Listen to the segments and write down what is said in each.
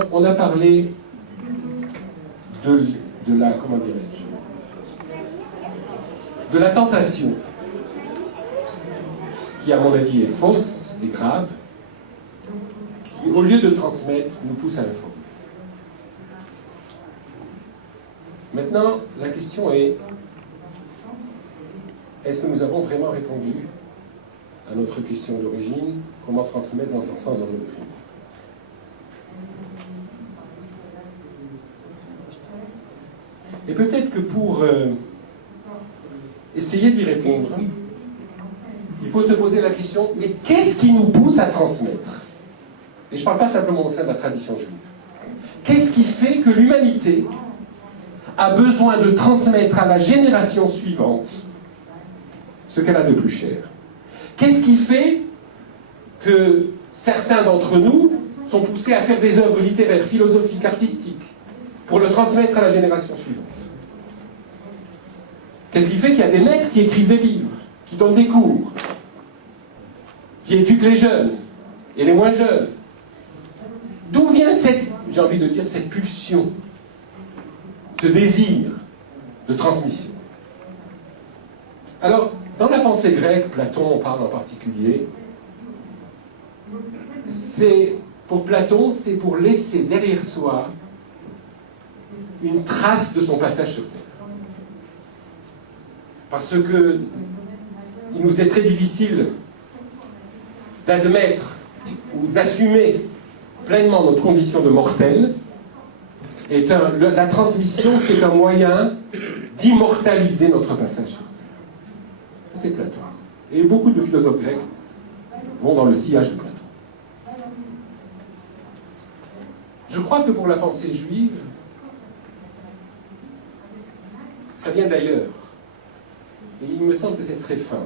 On a parlé de la, comment dirais-je, de la tentation, qui à mon avis est fausse et grave, qui au lieu de transmettre, nous pousse à informer. Maintenant, la question est, est-ce que nous avons vraiment répondu à notre question d'origine, comment transmettre dans un sens dans notre vie? Et peut-être que pour essayer d'y répondre, il faut se poser la question, mais qu'est-ce qui nous pousse à transmettre? Et je ne parle pas simplement au sein de la tradition juive. Qu'est-ce qui fait que l'humanité a besoin de transmettre à la génération suivante ce qu'elle a de plus cher? Qu'est-ce qui fait que certains d'entre nous sont poussés à faire des œuvres littéraires, philosophiques, artistiques, pour le transmettre à la génération suivante? Qu'est-ce qui fait qu'il y a des maîtres qui écrivent des livres, qui donnent des cours, qui éduquent les jeunes et les moins jeunes? D'où vient cette, j'ai envie de dire, cette pulsion, ce désir de transmission? Alors, dans la pensée grecque, Platon en parle en particulier, pour Platon, c'est pour laisser derrière soi une trace de son passage sur Terre. Parce que il nous est très difficile d'admettre ou d'assumer pleinement notre condition de mortel. Et la transmission, c'est un moyen d'immortaliser notre passage sur Terre. C'est Platon. Et beaucoup de philosophes grecs vont dans le sillage de Platon. Je crois que pour la pensée juive, ça vient d'ailleurs. Et il me semble que c'est très fin.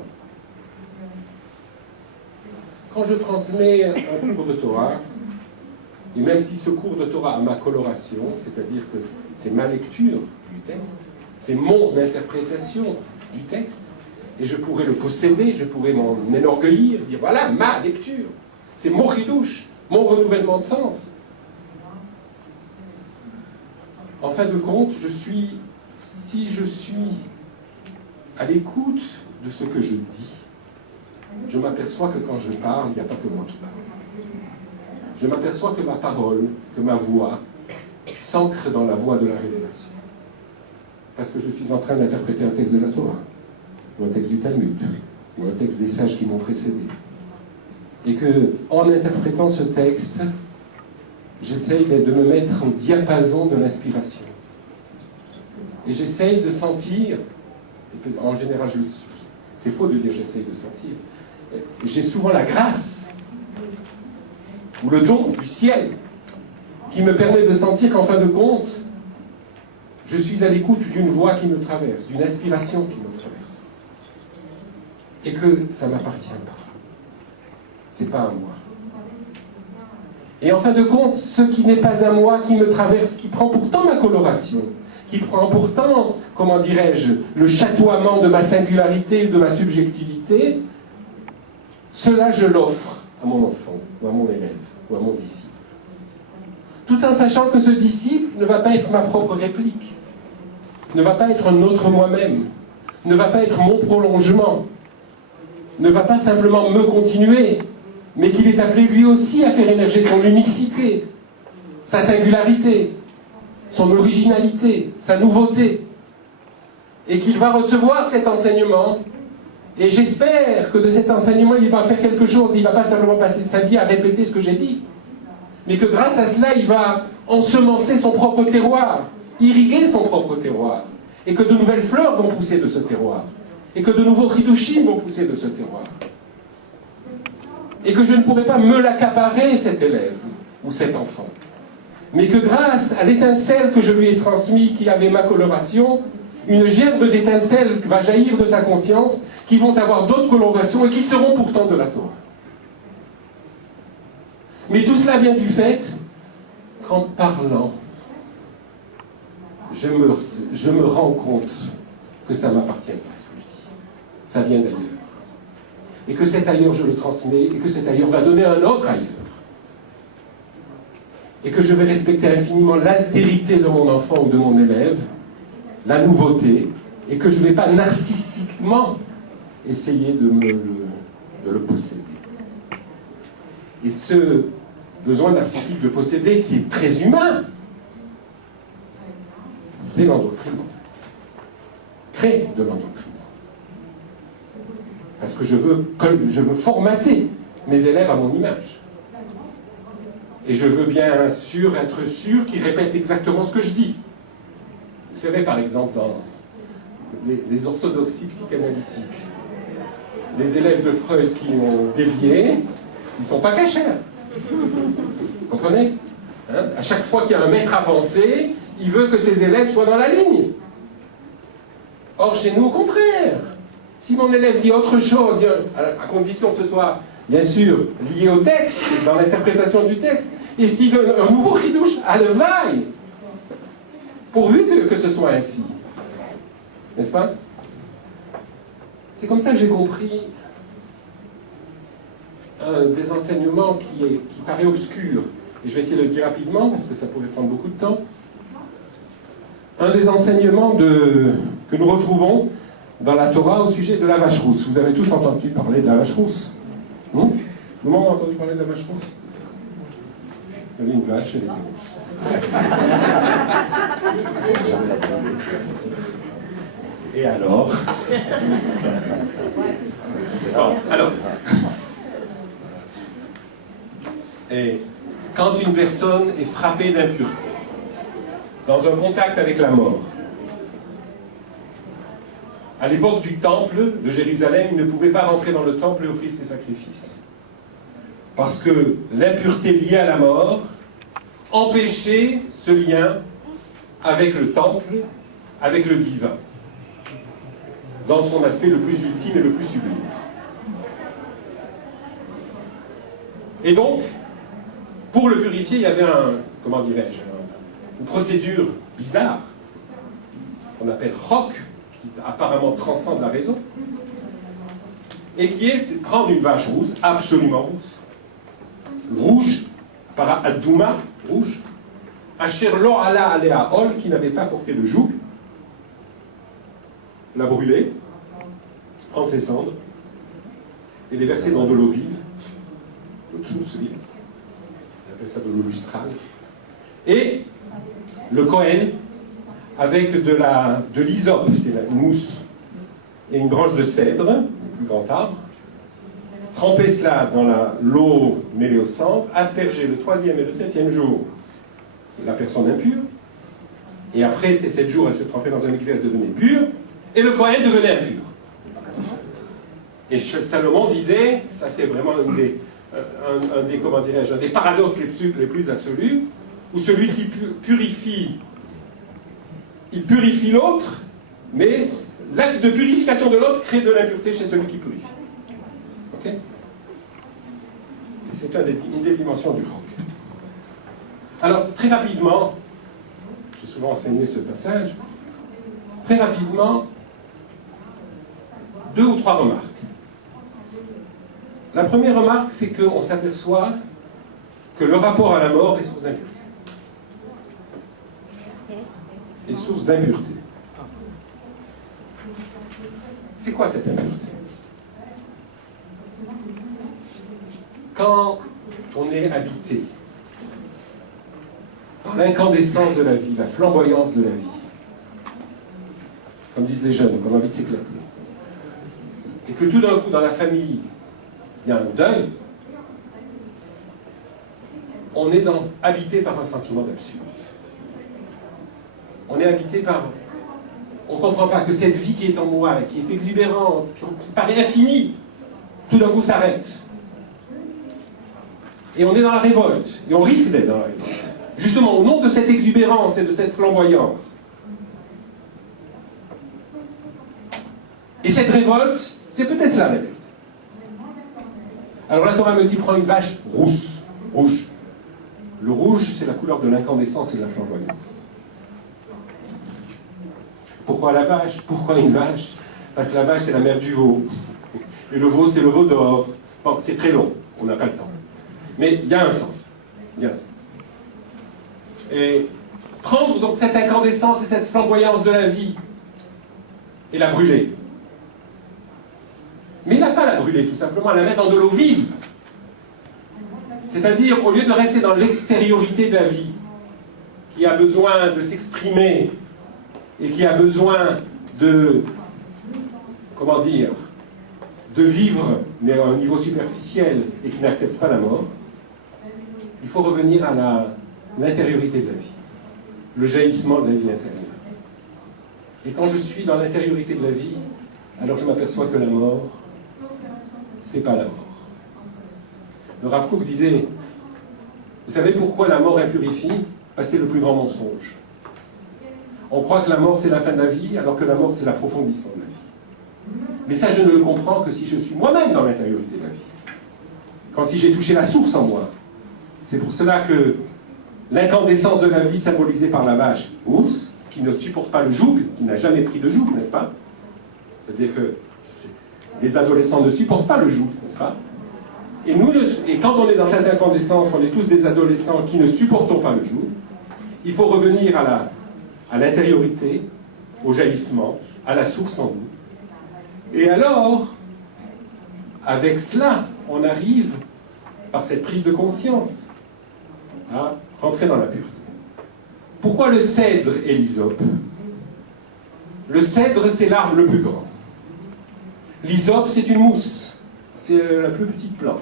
Quand je transmets un cours de Torah, et même si ce cours de Torah a ma coloration, c'est-à-dire que c'est ma lecture du texte, c'est mon interprétation du texte, et je pourrais le posséder, je pourrais m'en enorgueillir, dire voilà ma lecture, c'est mon chidouche, mon renouvellement de sens. En fin de compte, si je suis à l'écoute de ce que je dis, je m'aperçois que quand je parle, il n'y a pas que moi qui parle. Je m'aperçois que ma parole, que ma voix, s'ancre dans la voie de la révélation. Parce que je suis en train d'interpréter un texte de la Torah, ou un texte du Talmud, ou un texte des sages qui m'ont précédé. Et que, en interprétant ce texte, j'essaye de me mettre au diapason de l'inspiration. Et j'essaye de sentir, en général, c'est faux de dire j'essaye de sentir, j'ai souvent la grâce, ou le don du ciel, qui me permet de sentir qu'en fin de compte, je suis à l'écoute d'une voix qui me traverse, d'une inspiration qui me traverse. Et que ça ne m'appartient pas. C'est pas à moi. Et en fin de compte, ce qui n'est pas à moi, qui me traverse, qui prend pourtant ma coloration, qui prend pourtant, comment dirais-je, le chatoiement de ma singularité, de ma subjectivité, cela je l'offre à mon enfant, ou à mon élève, ou à mon disciple. Tout en sachant que ce disciple ne va pas être ma propre réplique, ne va pas être un autre moi-même, ne va pas être mon prolongement, ne va pas simplement me continuer, mais qu'il est appelé lui aussi à faire émerger son unicité, sa singularité, son originalité, sa nouveauté, et qu'il va recevoir cet enseignement, et j'espère que de cet enseignement il va faire quelque chose, il ne va pas simplement passer sa vie à répéter ce que j'ai dit, mais que grâce à cela il va ensemencer son propre terroir, irriguer son propre terroir, et que de nouvelles fleurs vont pousser de ce terroir, et que de nouveaux chidushim vont pousser de ce terroir, et que je ne pourrai pas me l'accaparer cet élève ou cet enfant, mais que grâce à l'étincelle que je lui ai transmise, qui avait ma coloration, une gerbe d'étincelles va jaillir de sa conscience, qui vont avoir d'autres colorations et qui seront pourtant de la Torah. Mais tout cela vient du fait qu'en parlant, je me rends compte que ça ne m'appartient pas ce que je dis. Ça vient d'ailleurs. Et que cet ailleurs, je le transmets, et que cet ailleurs va donner un autre ailleurs. et que je vais respecter infiniment l'altérité de mon enfant ou de mon élève, la nouveauté, et que je ne vais pas narcissiquement essayer de le posséder. Et ce besoin narcissique de posséder, qui est très humain, c'est l'endoctrinement. Créer de l'endoctrinement. Parce que je veux formater mes élèves à mon image. Et je veux bien sûr être sûr qu'ils répètent exactement ce que je dis. Vous savez, par exemple, dans les orthodoxies psychanalytiques, les élèves de Freud qui ont dévié, ils ne sont pas cachés. Vous comprenez, hein? À chaque fois qu'il y a un maître à penser, il veut que ses élèves soient dans la ligne. Or, chez nous, au contraire. Si mon élève dit autre chose, à condition que ce soit, bien sûr, lié au texte, dans l'interprétation du texte, et s'il veut un nouveau chidouche, à le vaille, pourvu que ce soit ainsi. N'est-ce pas? C'est comme ça que j'ai compris un des enseignements qui paraît obscur. Et je vais essayer de le dire rapidement, parce que ça pourrait prendre beaucoup de temps. Un des enseignements que nous retrouvons dans la Torah au sujet de la vache rousse. Vous avez tous entendu parler de la vache rousse? Tout le monde a entendu parler de la vache rousse? Il y avait une vache, elle était rousse. Et alors? Bon, alors. Et quand une personne est frappée d'impureté, dans un contact avec la mort, à l'époque du temple de Jérusalem, il ne pouvait pas rentrer dans le temple et offrir ses sacrifices. Parce que l'impureté liée à la mort empêchait ce lien avec le temple, avec le divin, dans son aspect le plus ultime et le plus sublime. Et donc, pour le purifier, il y avait comment dirais-je, une procédure bizarre, qu'on appelle chok, qui apparemment transcende la raison, et qui est de prendre une vache rousse, absolument rouge, para adouma, rouge, asher lo ala alea ol, qui n'avait pas porté de joug, la brûler, prendre ses cendres, et les verser dans de l'eau vive, l'eau de source vive, on appelle ça de l'eau lustrale, et le Kohen, avec de l'hysope, c'est une mousse, et une branche de cèdre, le plus grand arbre, tremper cela dans l'eau mêlée au centre, asperger le 3e et le 7e jour la personne impure, et après ces 7 jours, elle se trempait dans un mikvé, elle devenait pure, et le Kohen devenait impur. Et Salomon disait, ça c'est vraiment un des paradoxes les plus absolus, où celui qui purifie, il purifie l'autre, mais l'acte de purification de l'autre crée de l'impureté chez celui qui purifie. Ok? C'est une des dimensions du roc. Alors, très rapidement, j'ai souvent enseigné ce passage, très rapidement, 2 ou 3 remarques. La première remarque, c'est qu'on s'aperçoit que le rapport à la mort est source d'impureté. Est source d'impureté. C'est quoi cette impureté? Quand on est habité par l'incandescence de la vie, la flamboyance de la vie, comme disent les jeunes, qu'on a envie de s'éclater, et que tout d'un coup, dans la famille, il y a un deuil, on est habité par un sentiment d'absurde. On est habité par... On ne comprend pas que cette vie qui est en moi, qui est exubérante, qui paraît infinie, tout d'un coup s'arrête. Et on est dans la révolte. Et on risque d'être dans la révolte. Justement, au nom de cette exubérance et de cette flamboyance. Et cette révolte, c'est peut-être cela la révolte. Alors la Torah me dit, prends une vache rousse, rouge. Le rouge, c'est la couleur de l'incandescence et de la flamboyance. Pourquoi la vache? Pourquoi une vache? Parce que la vache, c'est la mère du veau. Et le veau, c'est le veau d'or. Bon, c'est très long, on n'a pas le temps. Mais il y a un sens. Il y a un sens. Et prendre donc cette incandescence et cette flamboyance de la vie et la brûler. Mais il n'a pas à la brûler, tout simplement, à la mettre dans de l'eau vive. C'est-à-dire, au lieu de rester dans l'extériorité de la vie, qui a besoin de s'exprimer et qui a besoin de, comment dire, de vivre, mais à un niveau superficiel, et qui n'accepte pas la mort, il faut revenir à l'intériorité de la vie, le jaillissement de la vie intérieure. Et quand je suis dans l'intériorité de la vie, alors je m'aperçois que la mort, c'est pas la mort. Le Rav Kook disait, vous savez pourquoi la mort impurifie? Parce que c'est le plus grand mensonge. On croit que la mort c'est la fin de la vie, alors que la mort c'est l'approfondissement de la vie. Mais ça je ne le comprends que si je suis moi-même dans l'intériorité de la vie. Quand si j'ai touché la source en moi. C'est pour cela que l'incandescence de la vie symbolisée par la vache rousse, qui ne supporte pas le joug, qui n'a jamais pris de joug, n'est-ce pas? C'est-à-dire que les adolescents ne supportent pas le joug, n'est-ce pas? Et quand on est dans cette incandescence, on est tous des adolescents qui ne supportons pas le joug, il faut revenir à l'intériorité, au jaillissement, à la source en nous. Et alors, avec cela, on arrive, par cette prise de conscience, à rentrer dans la pureté. Pourquoi le cèdre et l'hysope? Le cèdre, c'est l'arbre le plus grand. L'hysope, c'est une mousse. C'est la plus petite plante.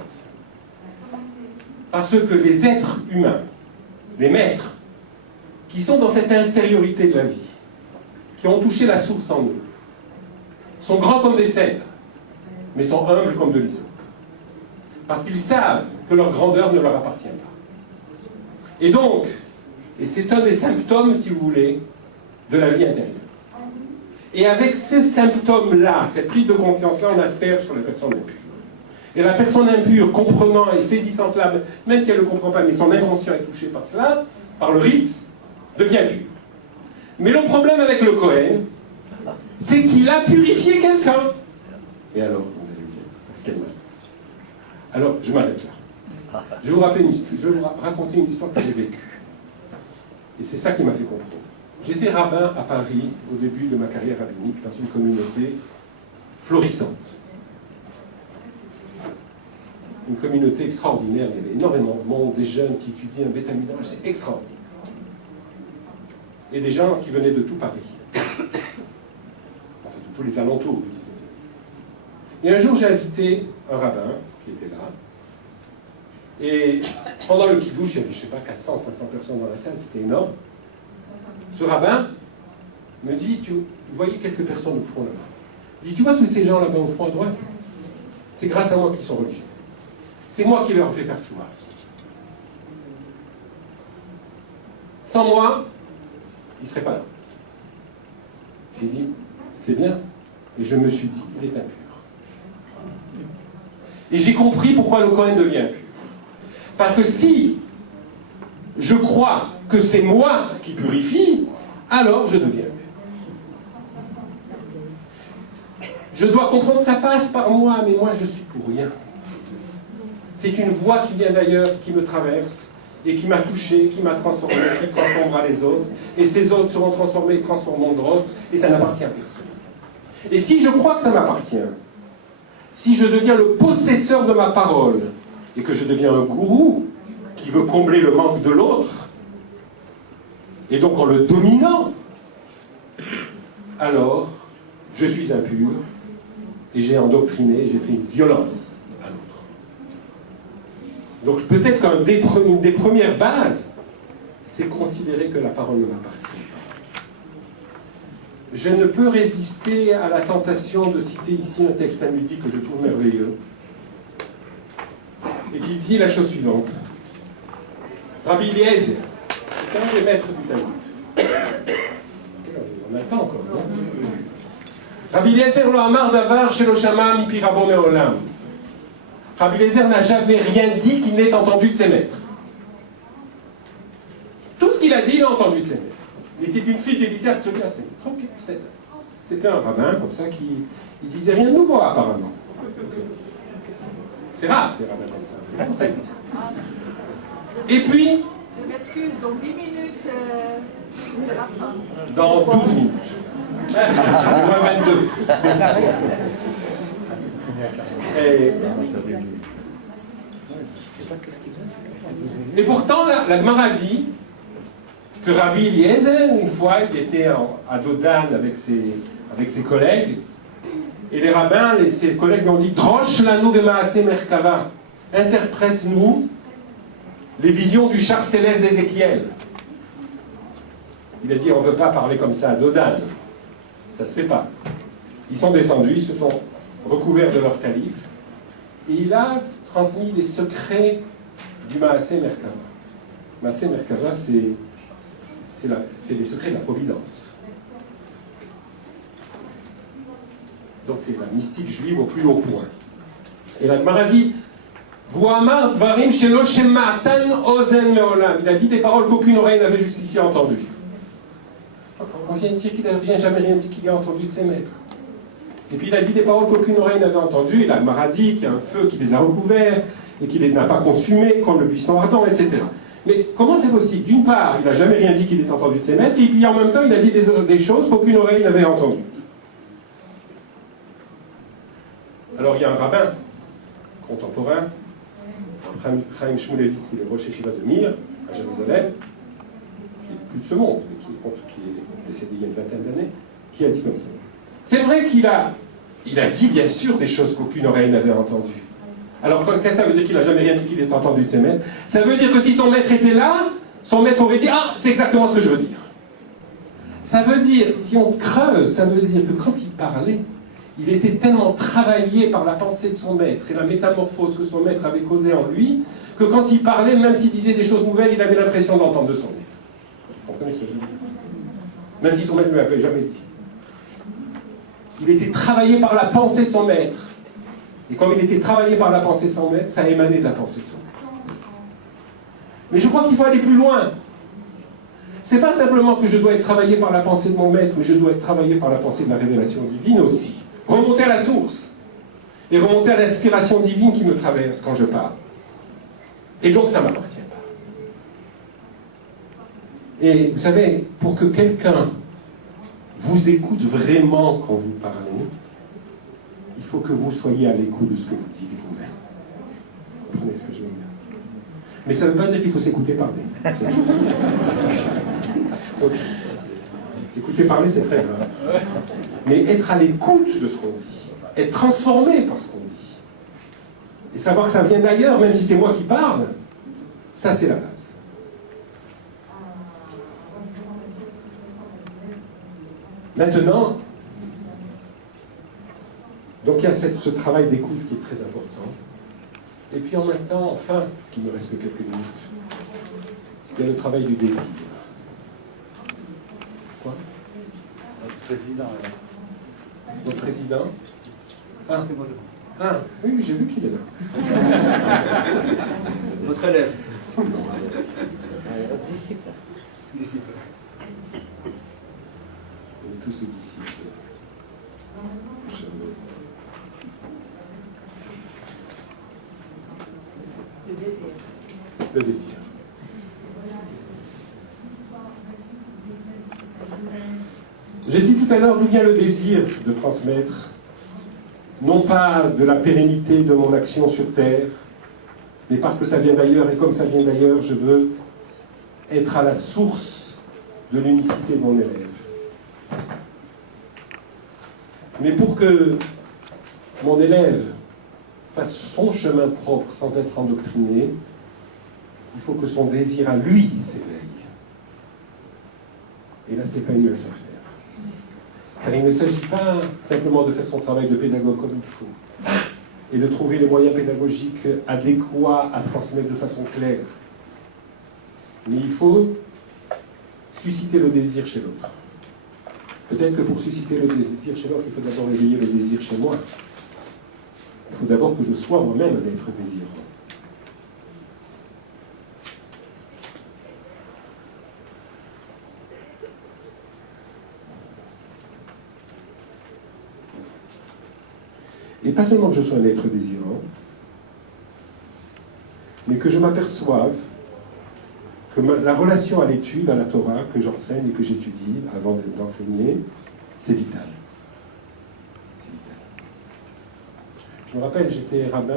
Parce que les êtres humains, les maîtres, qui sont dans cette intériorité de la vie, qui ont touché la source en eux, sont grands comme des cèdres, mais sont humbles comme de l'hysope. Parce qu'ils savent que leur grandeur ne leur appartient pas. Et donc, et c'est un des symptômes, si vous voulez, de la vie intérieure. Et avec ces symptômes-là, cette prise de conscience-là, on asperge sur la personne impure. Et la personne impure, comprenant et saisissant cela, même si elle ne le comprend pas, mais son inconscient est touché par cela, par le rite, devient pure. Mais le problème avec le Kohen, c'est qu'il a purifié quelqu'un. Et alors, vous allez me dire, qu'est-ce qu'elle m'a dit? Alors, je m'arrête là. Je vais vous raconter une histoire que j'ai vécue. Et c'est ça qui m'a fait comprendre. J'étais rabbin à Paris au début de ma carrière rabbinique, dans une communauté florissante. Une communauté extraordinaire, il y avait énormément de monde, des jeunes qui étudient un Beth Amikdash, c'est extraordinaire. Et des gens qui venaient de tout Paris. Enfin, de tous les alentours du 19e. Et un jour, j'ai invité un rabbin qui était là. Et pendant le kidouche, il y avait, je ne sais pas, 400, 500 personnes dans la salle, c'était énorme. Ce rabbin me dit, vous voyez quelques personnes au fond là-bas. Il dit, tu vois tous ces gens là-bas au fond à droite? C'est grâce à moi qu'ils sont religieux. C'est moi qui leur fais faire tchouva. Sans moi, ils ne seraient pas là. J'ai dit, c'est bien. Et je me suis dit, il est impur. Et j'ai compris pourquoi le Kohen devient impur. Parce que si je crois que c'est moi qui purifie, alors je deviens impur. Je dois comprendre que ça passe par moi, mais moi je suis pour rien. C'est une voix qui vient d'ailleurs, qui me traverse, et qui m'a touché, qui m'a transformé, qui transformera les autres, et ces autres seront transformés et transformeront d'autres, et ça n'appartient à personne. Et si je crois que ça m'appartient, si je deviens le possesseur de ma parole, et que je deviens un gourou qui veut combler le manque de l'autre, et donc en le dominant, alors je suis impur, et j'ai endoctriné, j'ai fait une violence à l'autre. Donc peut-être qu'une des premières bases, c'est considérer que la parole ne m'appartient pas. Je ne peux résister à la tentation de citer ici un texte talmudique que je trouve merveilleux, et qui dit la chose suivante. Rabbi Eliezer, c'est un des maîtres du Talmud. On attend encore, non? Rabbi Eliezer lo amar davar shelo shama mipi rabo me'olam. Rabbi Eliezer n'a jamais rien dit qu'il n'ait entendu de ses maîtres. Tout ce qu'il a dit, il a entendu de ses maîtres. Il était d'une fidélité absolue à ses maîtres. Ok, c'était un rabbin comme ça qui ne disait rien de nouveau apparemment. C'est rare, ces rabbins comme ça. Ça existe. Et puis, Je m'excuse, dans 10 minutes, c'est la fin. Dans 12 minutes. Moi 22. Et pourtant, la Gemara dit que Rabbi Eliezer, une fois, il était à Dodan avec ses collègues, et les rabbins, ses collègues lui ont dit « Drosh lanu b'maaseh merkava » interprète-nous les visions du char céleste d'Ézéchiel. Il a dit « On ne veut pas parler comme ça à Dodan. Ça ne se fait pas. » Ils sont descendus, ils se sont recouverts de leur calife, et il a transmis les secrets du Maaseh Merkava. Maaseh Merkava, c'est les secrets de la providence. Donc c'est la mystique juive au plus haut point. Et la Gemara dit Voamar dvarim shelo shema'atan ozen me'olam. Il a dit des paroles qu'aucune oreille n'avait jusqu'ici entendues. On vient de dire qu'il n'avait jamais rien dit qu'il a entendu de ses maîtres. Et puis il a dit des paroles qu'aucune oreille n'avait entendues. Et la Gemara dit qu'il y a un feu qui les a recouverts et qu'il n'a pas consumé comme le buisson ardent, etc. Mais comment c'est possible? D'une part, il n'a jamais rien dit qu'il ait entendu de ses maîtres, et puis en même temps, il a dit des choses qu'aucune oreille n'avait entendues. Alors il y a un rabbin contemporain, Chaim Shmulevitz, qui est le Rosh Yeshiva de Mir, à Jérusalem, qui est plus de ce monde, mais qui est décédé il y a une vingtaine d'années, qui a dit comme ça. C'est vrai qu'il a dit bien sûr des choses qu'aucune oreille n'avait entendues. Alors qu'est-ce que ça veut dire qu'il n'a jamais rien dit qu'il ait entendu de ses maîtres? Ça veut dire que si son maître était là, son maître aurait dit « Ah, c'est exactement ce que je veux dire ». Ça veut dire, si on creuse, ça veut dire que quand il parlait, il était tellement travaillé par la pensée de son maître et la métamorphose que son maître avait causée en lui, que quand il parlait, même s'il disait des choses nouvelles, il avait l'impression d'entendre de son maître. Vous comprenez ce que je veux dire? Même si son maître ne l'avait jamais dit. Il était travaillé par la pensée de son maître. Et comme il était travaillé par la pensée de son maître, ça émanait de la pensée de son maître. Mais je crois qu'il faut aller plus loin. C'est pas simplement que je dois être travaillé par la pensée de mon maître, mais je dois être travaillé par la pensée de la révélation divine aussi. Remonter à la source. Et remonter à l'inspiration divine qui me traverse quand je parle. Et donc ça ne m'appartient pas. Et vous savez, pour que quelqu'un vous écoute vraiment quand vous parlez, il faut que vous soyez à l'écoute de ce que vous dites vous-même. Vous comprenez ce que je veux dire? Mais ça ne veut pas dire qu'il faut s'écouter parler. C'est autre chose. S'écouter parler, c'est très grave. Mais être à l'écoute de ce qu'on dit, être transformé par ce qu'on dit, et savoir que ça vient d'ailleurs, même si c'est moi qui parle, ça c'est la base. Maintenant, donc il y a ce travail d'écoute qui est très important. Et puis en même temps, enfin, parce qu'il me reste que quelques minutes, il y a le travail du désir. Quoi? Notre président. Votre président? Ah, c'est moi, c'est bon. Ah, oui, j'ai vu qu'il est là. Votre élève. Disciple. Disciple. On est tous des disciples. Le désir. Le désir. J'ai dit tout à l'heure d'où vient le désir de transmettre, non pas de la pérennité de mon action sur Terre, mais parce que ça vient d'ailleurs, et comme ça vient d'ailleurs, je veux être à la source de l'unicité de mon élève. Mais pour que mon élève fasse son chemin propre sans être endoctriné, il faut que son désir à lui s'éveille. Et là, c'est pas une mince affaire. Car il ne s'agit pas simplement de faire son travail de pédagogue comme il faut, et de trouver les moyens pédagogiques adéquats à transmettre de façon claire. Mais il faut susciter le désir chez l'autre. Peut-être que pour susciter le désir chez l'autre, il faut d'abord éveiller le désir chez moi. Il faut d'abord que je sois moi-même un être désirant. Et pas seulement que je sois un être désirant, mais que je m'aperçoive que la relation à l'étude, à la Torah, que j'enseigne et que j'étudie avant d'enseigner, c'est vital. C'est vital. Je me rappelle, j'étais rabbin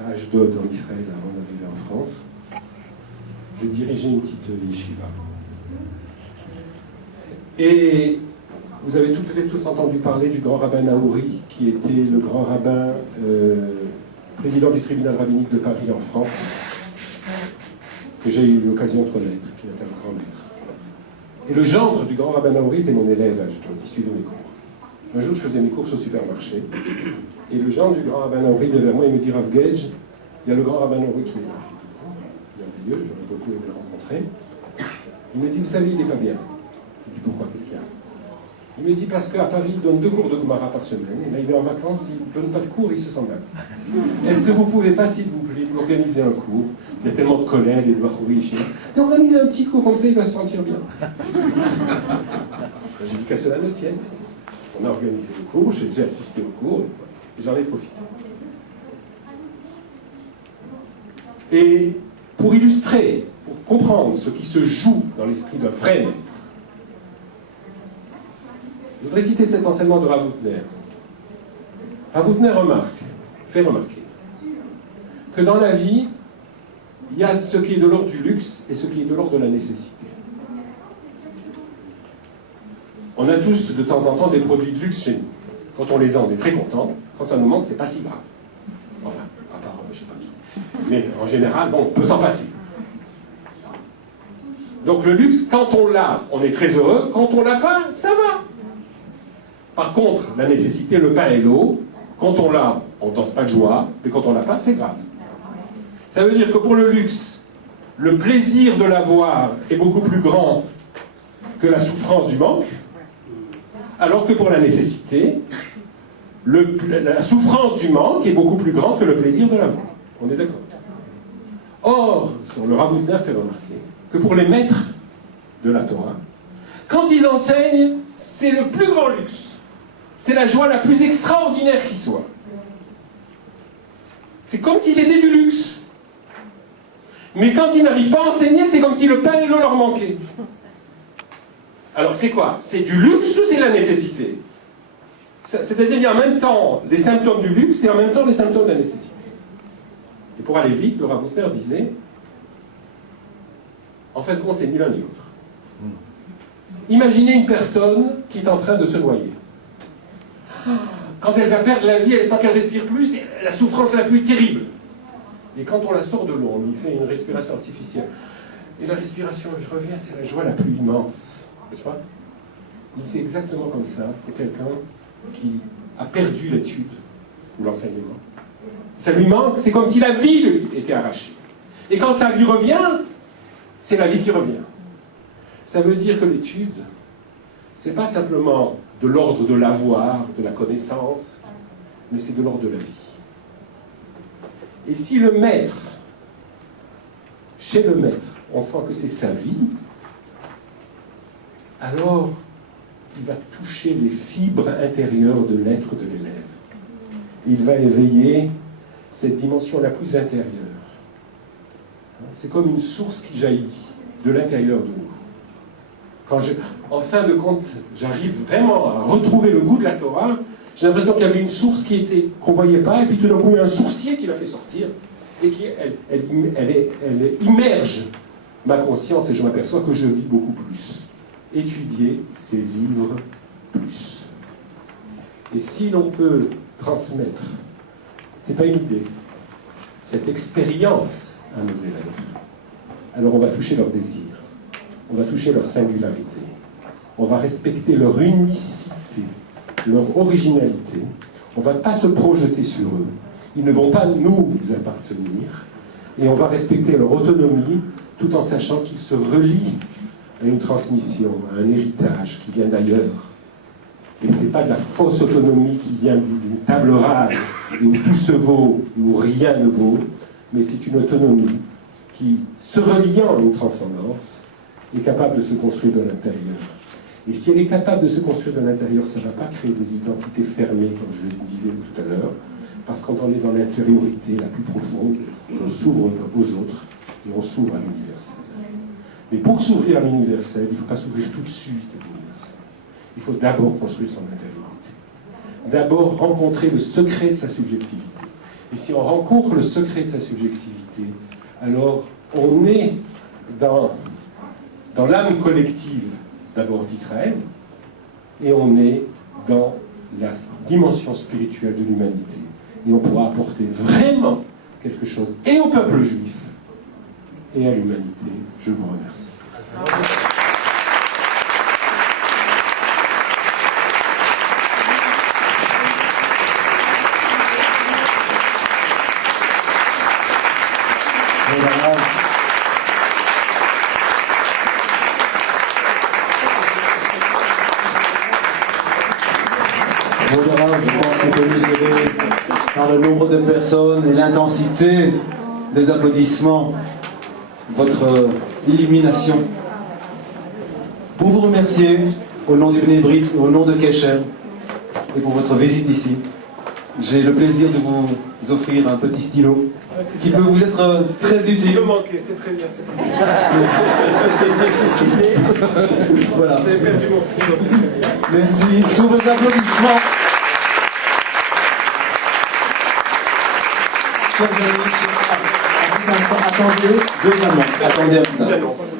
à Ashdod, en Israël, avant d'arriver en France. Je dirigeais une petite yeshiva. Et vous avez peut-être tous entendu parler du grand rabbin Naouri, qui était le grand rabbin, président du tribunal rabbinique de Paris en France, que j'ai eu l'occasion de connaître, qui était un grand maître. Et le gendre du grand rabbin Naouri était mon élève à Ashdod, il suivait mes cours. Un jour, je faisais mes courses au supermarché, et le gendre du grand rabbin Naouri vient vers moi et me dit: Rav Gage, il y a le grand rabbin Naouri qui est là. Merveilleux, j'aurais beaucoup aimé le rencontrer. Il me dit: vous savez, il n'est pas bien. Je dis: pourquoi? Qu'est-ce qu'il y a? Il me dit: parce qu'à Paris, il donne 2 cours de Gemara par semaine, et là il est en vacances, il ne donne pas de cours, il se sent mal. Est-ce que vous ne pouvez pas, s'il vous plaît, lui organiser un cours? Il y a tellement de collègues et de bachouri, et organiser un petit cours, comme ça il va se sentir bien. J'ai dit qu'à cela ne tienne. On a organisé le cours, j'ai déjà assisté au cours, et j'en ai profité. Et pour illustrer, pour comprendre ce qui se joue dans l'esprit d'un vrai maître, je voudrais citer cet enseignement de Rav Hutner. Rav Hutner fait remarquer, que dans la vie, il y a ce qui est de l'ordre du luxe et ce qui est de l'ordre de la nécessité. On a tous de temps en temps des produits de luxe chez nous. Quand on les a, on est très content. Quand ça nous manque, c'est pas si grave. Enfin, à part, je sais pas qui. Mais en général, bon, on peut s'en passer. Donc le luxe, quand on l'a, on est très heureux. Quand on l'a pas, ça va. Par contre, la nécessité, le pain et l'eau, quand on l'a, on ne danse pas de joie, mais quand on l'a pas, c'est grave. Ça veut dire que pour le luxe, le plaisir de l'avoir est beaucoup plus grand que la souffrance du manque, alors que pour la nécessité, la souffrance du manque est beaucoup plus grande que le plaisir de l'avoir. On est d'accord? Or, le Rav Hutner fait remarquer que pour les maîtres de la Torah, quand ils enseignent, c'est le plus grand luxe. C'est la joie la plus extraordinaire qui soit. C'est comme si c'était du luxe. Mais quand ils n'arrivent pas à enseigner, c'est comme si le pain et l'eau leur manquaient. Alors c'est quoi? C'est du luxe ou c'est la nécessité? C'est-à-dire qu'il y a en même temps les symptômes du luxe et en même temps les symptômes de la nécessité. Et pour aller vite, le Rav Hutner disait, en fait, compte, c'est ni l'un ni l'autre. Imaginez une personne qui est en train de se noyer. Quand elle va perdre la vie, elle sent qu'elle ne respire plus, c'est la souffrance la plus terrible. Et quand on la sort de l'eau, on lui fait une respiration artificielle. Et la respiration revient, c'est la joie la plus immense. N'est-ce pas? C'est exactement comme ça pour quelqu'un qui a perdu l'étude ou l'enseignement. Ça lui manque, c'est comme si la vie lui était arrachée. Et quand ça lui revient, c'est la vie qui revient. Ça veut dire que l'étude, c'est pas simplement de l'ordre de l'avoir, de la connaissance, mais c'est de l'ordre de la vie. Et si le maître, chez le maître, on sent que c'est sa vie, alors il va toucher les fibres intérieures de l'être de l'élève. Il va éveiller cette dimension la plus intérieure. C'est comme une source qui jaillit de l'intérieur de nous. Quand en fin de compte, j'arrive vraiment à retrouver le goût de la Torah, j'ai l'impression qu'il y avait une source qu'on ne voyait pas, et puis tout d'un coup, il y a un sourcier qui l'a fait sortir, et qui elle immerge ma conscience, et je m'aperçois que je vis beaucoup plus. Étudier, c'est vivre plus. Et si l'on peut transmettre, c'est pas une idée, cette expérience à nos élèves, alors on va toucher leur désir, on va toucher leur singularité, on va respecter leur unicité, leur originalité, on ne va pas se projeter sur eux, ils ne vont pas nous appartenir, et on va respecter leur autonomie tout en sachant qu'ils se relient à une transmission, à un héritage qui vient d'ailleurs. Et ce n'est pas de la fausse autonomie qui vient d'une table rase, où tout se vaut, où rien ne vaut, mais c'est une autonomie qui, se reliant à une transcendance, est capable de se construire de l'intérieur. Et si elle est capable de se construire de l'intérieur, ça ne va pas créer des identités fermées, comme je le disais tout à l'heure, parce que quand on est dans l'intériorité la plus profonde, on s'ouvre aux autres et on s'ouvre à l'universel. Mais pour s'ouvrir à l'universel, il ne faut pas s'ouvrir tout de suite à l'universel. Il faut d'abord construire son intériorité. D'abord rencontrer le secret de sa subjectivité. Et si on rencontre le secret de sa subjectivité, alors on est dans l'âme collective d'abord d'Israël, et on est dans la dimension spirituelle de l'humanité. Et on pourra apporter vraiment quelque chose et au peuple juif et à l'humanité. Je vous remercie. Je pense qu'on peut mesurer par le nombre de personnes et l'intensité des applaudissements votre illumination. Pour vous remercier, au nom du Bnei au nom de Keshem, et pour votre visite ici, j'ai le plaisir de vous offrir un petit stylo qui peut vous être très utile. Il me manquait, c'est très bien. Voilà. Vous avez perdu mon stylo, c'est très bien. Merci. Sous vos applaudissements. Chers amis, attendez 2 annonces. Attendez un instant.